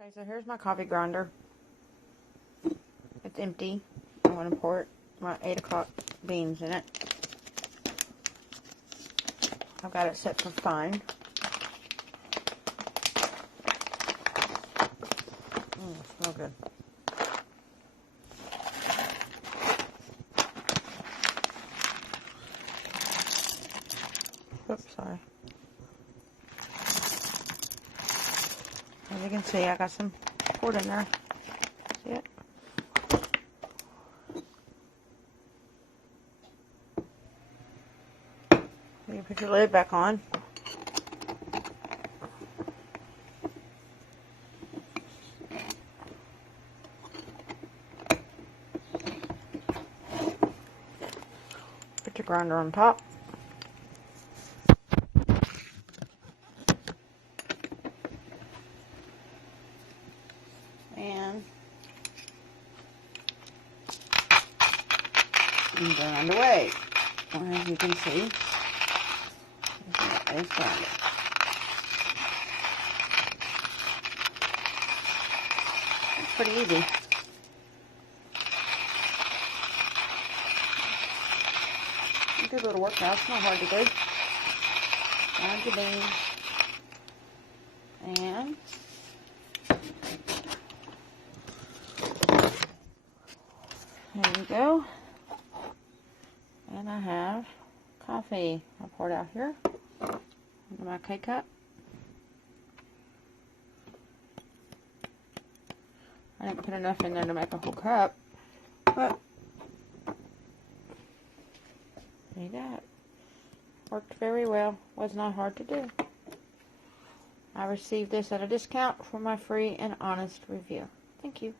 Okay, so here's my coffee grinder. It's empty. I'm going to pour my 8 o'clock beans in it. I've got it set for fine. Smells good. Oops, sorry. As you can see, I got some poured in there. See it? You put your lid back on. Put your grinder on top. And grind away. As you can see, it's grinded. It's pretty easy. Good little workout. It's not hard to do. Grind your beans. And there you go. And I have coffee. I poured out here into my K-cup. I didn't put enough in there to make a whole cup, but there you go. Worked very well. Was not hard to do. I received this at a discount for my free and honest review. Thank you.